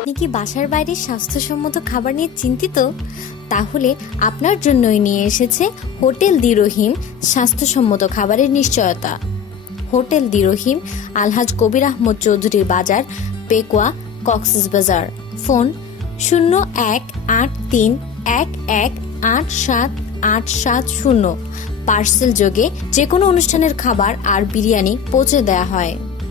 আপনি কি বাসার বাইরে স্বাস্থ্যসম্মত খাবার নিয়ে চিন্তিত? তাহলে আপনার জন্যই নিয়ে এসেছে হোটেল দি রহিম স্বাস্থ্যসম্মত খাবারের নিশ্চয়তা। হোটেল দি রহিম, আলহাজ কবির আহমদ চৌধুরীর বাজার, পেকুয়া, কক্সবাজার। ফোন 018311878770। পার্সেল যোগে যে কোনো অনুষ্ঠানের খাবার আর বিরিয়ানি পৌঁছে দেওয়া হয়।